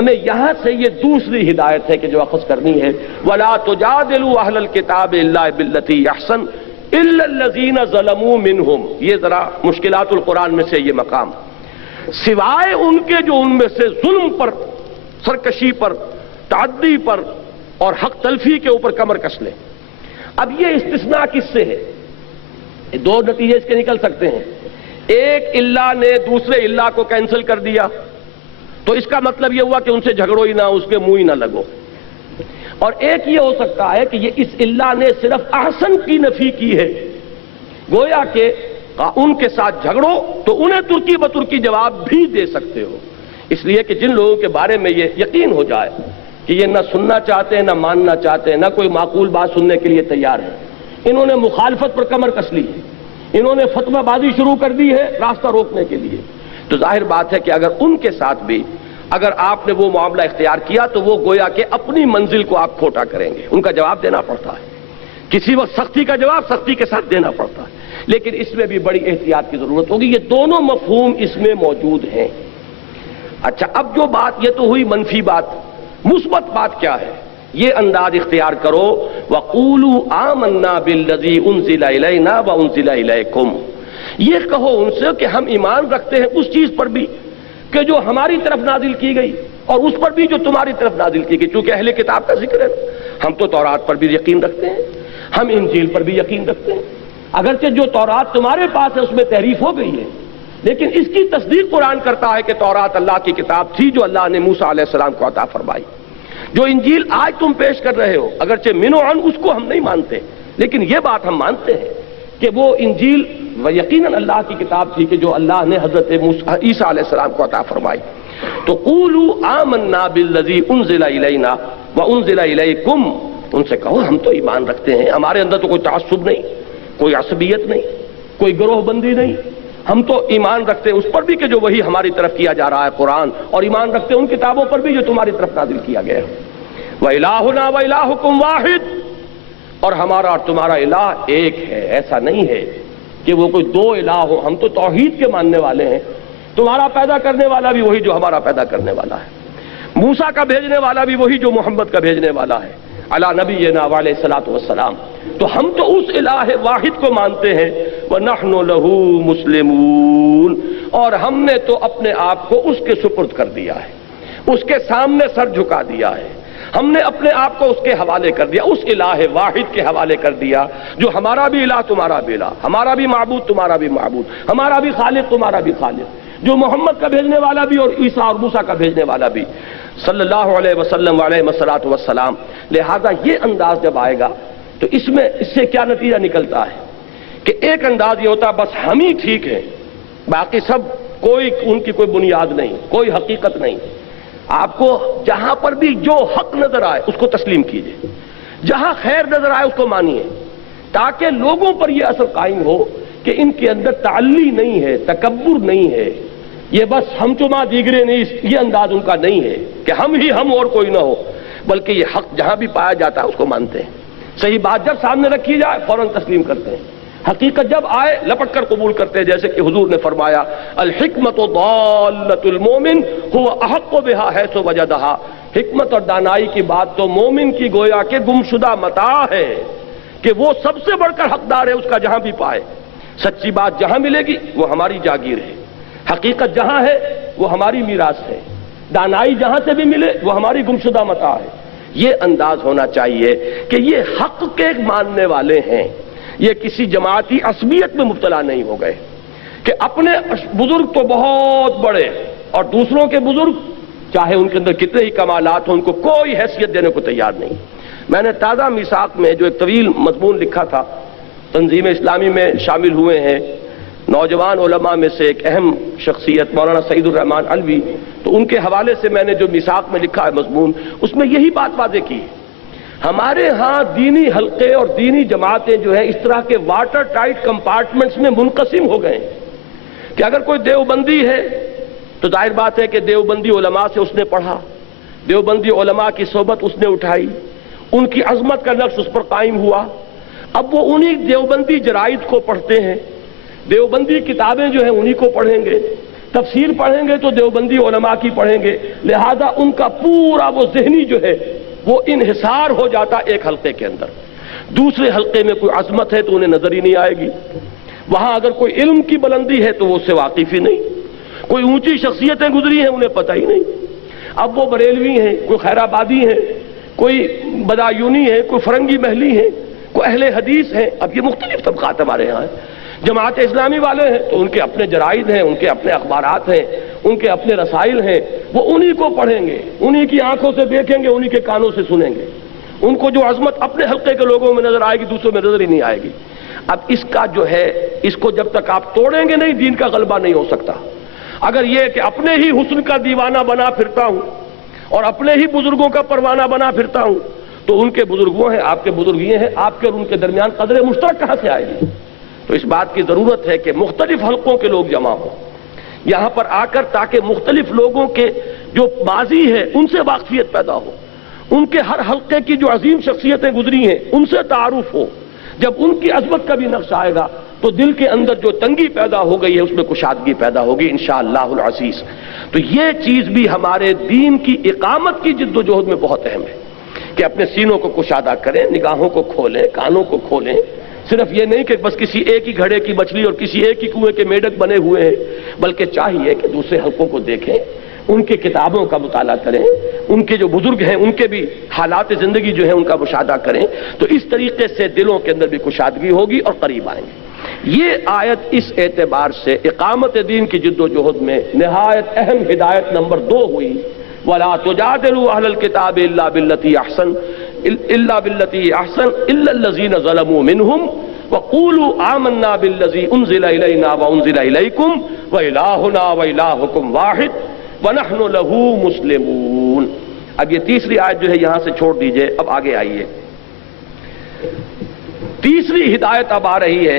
ہمیں یہاں سے یہ دوسری ہدایت ہے کہ جو اخذ کرنی ہے، وَلَا تُجَادِلُوا أَهْلَ الْكِتَابِ إِلَّا بِالَّتِي أَحْسَنُ إِلَّا الَّذِينَ ظَلَمُوا مِنْهُمْ۔ یہ ذرا مشکلات القرآن میں سے یہ مقام، سوائے ان کے جو ان میں سے ظلم پر، سرکشی پر، تعدی پر اور حق تلفی کے اوپر کمر کس لے۔ اب یہ استثناء کس سے ہے؟ دو نتیجے اس کے نکل سکتے ہیں۔ ایک، اللہ نے دوسرے اللہ کو کینسل کر دیا، تو اس کا مطلب یہ ہوا کہ ان سے جھگڑو ہی نہ، اس کے منہ ہی نہ لگو۔ اور ایک یہ ہو سکتا ہے کہ یہ اس اللہ نے صرف احسن کی نفی کی ہے، گویا کہ ان کے ساتھ جھگڑو تو انہیں ترکی بترکی جواب بھی دے سکتے ہو۔ اس لیے کہ جن لوگوں کے بارے میں یہ یقین ہو جائے کہ یہ نہ سننا چاہتے ہیں، نہ ماننا چاہتے ہیں، نہ کوئی معقول بات سننے کے لیے تیار ہے، انہوں نے مخالفت پر کمر کس لی ہے، انہوں نے فتویٰ بازی شروع کر دی ہے راستہ روکنے کے لیے، تو ظاہر بات ہے کہ اگر ان کے ساتھ بھی اگر آپ نے وہ معاملہ اختیار کیا تو وہ گویا کہ اپنی منزل کو آپ کھوٹا کریں گے، ان کا جواب دینا پڑتا ہے، کسی وقت سختی کا جواب سختی کے ساتھ دینا پڑتا ہے، لیکن اس میں بھی بڑی احتیاط کی ضرورت ہوگی۔ یہ دونوں مفہوم اس میں موجود ہیں۔ اچھا، اب جو بات یہ تو ہوئی منفی بات، مثبت بات کیا ہے؟ یہ انداز اختیار کرو، وَقُولُوا آمَنَّا بِالَّذِي أُنزِلَ إِلَيْنَا وَأُنزِلَ إِلَيْكُمْ۔ یہ کہو ان سے کہ ہم ایمان رکھتے ہیں اس چیز پر بھی کہ جو ہماری طرف نازل کی گئی اور اس پر بھی جو تمہاری طرف نازل کی گئی، چونکہ اہل کتاب کا ذکر ہے، ہم تو تورات پر بھی یقین رکھتے ہیں، ہم انجیل پر بھی یقین رکھتے ہیں، اگرچہ جو تورات تمہارے پاس ہے اس میں تحریف ہو گئی ہے، لیکن اس کی تصدیق قرآن کرتا ہے کہ تورات اللہ کی کتاب تھی جو اللہ نے موسیٰ علیہ السلام کو عطا فرمائی۔ جو انجیل آج تم پیش کر رہے ہو، اگرچہ من و عن اس کو ہم نہیں مانتے، لیکن یہ بات ہم مانتے ہیں کہ وہ انجیل یقیناً اللہ کی کتاب تھی کہ جو اللہ نے حضرت عیسیٰ علیہ السلام کو عطا فرمائی۔ تو قولوا آمنا بالذی انزل الینا وانزل الیکم، ان سے کہو ہم تو ایمان رکھتے ہیں، ہمارے اندر تو کوئی تعصب نہیں، کوئی عصبیت نہیں، کوئی گروہ بندی نہیں، ہم تو ایمان رکھتے ہیں اس پر بھی کہ جو وہی ہماری طرف کیا جا رہا ہے قرآن، اور ایمان رکھتے ہیں ان کتابوں پر بھی جو تمہاری طرف نازل کیا گیا ہے۔ وَإِلَٰهُنَا وَإِلَٰهُكُمْ وَاحِدٌ، اور ہمارا اور تمہارا الہ ایک ہے، ایسا نہیں ہے کہ وہ کوئی دو الہ ہو، ہم تو توحید کے ماننے والے ہیں، تمہارا پیدا کرنے والا بھی وہی جو ہمارا پیدا کرنے والا ہے، موسیٰ کا بھیجنے والا بھی وہی جو محمد کا بھیجنے والا ہے علی نبینا علیہ الصلوۃ والسلام۔ تو ہم تو اس الہ واحد کو مانتے ہیں، وَنَحْنُ لَهُ مُسْلِمُونَ، اور ہم نے تو اپنے آپ کو اس کے سپرد کر دیا ہے، اس کے سامنے سر جھکا دیا ہے، ہم نے اپنے آپ کو اس کے حوالے کر دیا، اس الہ واحد کے حوالے کر دیا جو ہمارا بھی الہ تمہارا بھی الہ، ہمارا بھی معبود تمہارا بھی معبود، ہمارا بھی خالق تمہارا بھی خالق، جو محمد کا بھیجنے والا بھی اور عیسیٰ اور موسیٰ کا بھیجنے والا بھی صلی اللہ علیہ وسلم علیہ الصلوۃ والسلام۔ لہذا یہ انداز جب آئے گا تو اس سے کیا نتیجہ نکلتا ہے کہ ایک انداز یہ ہوتا ہے بس ہم ہی ٹھیک ہیں، باقی سب کوئی ان کی کوئی بنیاد نہیں، کوئی حقیقت نہیں۔ آپ کو جہاں پر بھی جو حق نظر آئے اس کو تسلیم کیجئے، جہاں خیر نظر آئے اس کو مانیے، تاکہ لوگوں پر یہ اثر قائم ہو کہ ان کے اندر تعلی نہیں ہے، تکبر نہیں ہے، یہ بس ہم چما دیگرے نہیں، یہ انداز ان کا نہیں ہے کہ ہم ہی ہم اور کوئی نہ ہو، بلکہ یہ حق جہاں بھی پایا جاتا ہے اس کو مانتے ہیں، صحیح بات جب سامنے رکھی جائے فوراً تسلیم کرتے ہیں، حقیقت جب آئے لپٹ کر قبول کرتے ہیں، جیسے کہ حضور نے فرمایا الحکمت ضالۃ المومن هو احق بها حیث وجدها، حکمت اور دانائی کی بات تو مومن کی گویا کہ گمشدہ متاع ہے کہ وہ سب سے بڑھ کر حقدار ہے اس کا جہاں بھی پائے، سچی بات جہاں ملے گی وہ ہماری جاگیر ہے، حقیقت جہاں ہے وہ ہماری میراث ہے، دانائی جہاں سے بھی ملے وہ ہماری گمشدہ متاع ہے۔ یہ انداز ہونا چاہیے کہ یہ حق کے ماننے والے ہیں، یہ کسی جماعتی عصبیت میں مبتلا نہیں ہو گئے کہ اپنے بزرگ تو بہت بڑے اور دوسروں کے بزرگ چاہے ان کے اندر کتنے ہی کمالات ہوں ان کو کوئی حیثیت دینے کو تیار نہیں۔ میں نے تازہ میثاق میں جو ایک طویل مضمون لکھا تھا، تنظیم اسلامی میں شامل ہوئے ہیں نوجوان علماء میں سے ایک اہم شخصیت مولانا سعید الرحمن علوی، تو ان کے حوالے سے میں نے جو میثاق میں لکھا ہے مضمون، اس میں یہی بات واضح کی ہے۔ ہمارے ہاں دینی حلقے اور دینی جماعتیں جو ہیں اس طرح کے واٹر ٹائٹ کمپارٹمنٹس میں منقسم ہو گئے ہیں کہ اگر کوئی دیوبندی ہے تو ظاہر بات ہے کہ دیوبندی علماء سے اس نے پڑھا، دیوبندی علماء کی صحبت اس نے اٹھائی، ان کی عظمت کا نقش اس پر قائم ہوا، اب وہ انہی دیوبندی جرائد کو پڑھتے ہیں، دیوبندی کتابیں جو ہیں انہی کو پڑھیں گے، تفسیر پڑھیں گے تو دیوبندی علماء کی پڑھیں گے، لہذا ان کا پورا وہ ذہنی جو ہے وہ انحصار ہو جاتا ایک حلقے کے اندر۔ دوسرے حلقے میں کوئی عظمت ہے تو انہیں نظر ہی نہیں آئے گی، وہاں اگر کوئی علم کی بلندی ہے تو وہ اس سے واقف ہی نہیں، کوئی اونچی شخصیتیں گزری ہیں انہیں پتہ ہی نہیں۔ اب وہ بریلوی ہیں، کوئی خیر آبادی ہیں، کوئی بدایونی ہے، کوئی فرنگی محلی ہیں، کوئی اہل حدیث ہیں، اب یہ مختلف طبقات ہمارے یہاں ہیں۔ جماعت اسلامی والے ہیں تو ان کے اپنے جرائد ہیں، ان کے اپنے اخبارات ہیں، ان کے اپنے رسائل ہیں، وہ انہی کو پڑھیں گے، انہی کی آنکھوں سے دیکھیں گے، انہی کے کانوں سے سنیں گے۔ ان کو جو عظمت اپنے حلقے کے لوگوں میں نظر آئے گی دوسروں میں نظر ہی نہیں آئے گی۔ اب اس کا جو ہے، اس کو جب تک آپ توڑیں گے نہیں، دین کا غلبہ نہیں ہو سکتا۔ اگر یہ کہ اپنے ہی حسن کا دیوانہ بنا پھرتا ہوں اور اپنے ہی بزرگوں کا پروانہ بنا پھرتا ہوں تو ان کے بزرگ وہ ہیں، آپ کے بزرگ یہ ہیں، آپ کے اور ان کے درمیان قدر مشترک کہاں سے آئے گی؟ تو اس بات کی ضرورت ہے کہ مختلف حلقوں کے لوگ جمع ہوں یہاں پر آ کر، تاکہ مختلف لوگوں کے جو ماضی ہے ان سے واقفیت پیدا ہو، ان کے ہر حلقے کی جو عظیم شخصیتیں گزری ہیں ان سے تعارف ہو۔ جب ان کی عظمت کا بھی نقش آئے گا تو دل کے اندر جو تنگی پیدا ہو گئی ہے اس میں کشادگی پیدا ہوگی انشاءاللہ العزیز۔ تو یہ چیز بھی ہمارے دین کی اقامت کی جد و جہد میں بہت اہم ہے کہ اپنے سینوں کو کشادہ کریں، نگاہوں کو کھولیں، کانوں کو کھولیں۔ صرف یہ نہیں کہ بس کسی ایک ہی گھڑے کی مچھلی اور کسی ایک ہی کنویں کے میڈک بنے ہوئے ہیں، بلکہ چاہیے کہ دوسرے حلقوں کو دیکھیں، ان کے کتابوں کا مطالعہ کریں، ان کے جو بزرگ ہیں ان کے بھی حالات زندگی جو ہے ان کا مشاہدہ کریں، تو اس طریقے سے دلوں کے اندر بھی کشادگی ہوگی اور قریب آئیں گے۔ یہ آیت اس اعتبار سے اقامت دین کی جد و جہد میں نہایت اہم ہدایت نمبر 2 ہوئی، وَلَا تُجَادِلُوا أَهْلَ الْكِتَابِ إِلَّا بِالَّتِي أَحْسَنَ إِلَّا الَّذِينَ ظَلَمُوا مِنْهُمْ وَقُولُوا آمَنَّا بِالَّذِي أُنزِلَ إِلَيْنَا وَأُنزِلَ إِلَيْكُمْ وَإِلَٰهُنَا وَإِلَٰهُكُمْ وَاحِدٌ وَنَحْنُ لَهُ مُسْلِمُونَ۔ اب یہ تیسری آیت جو ہے یہاں سے چھوڑ دیجئے، اب آگے آئیے۔ تیسری ہدایت اب آ رہی ہے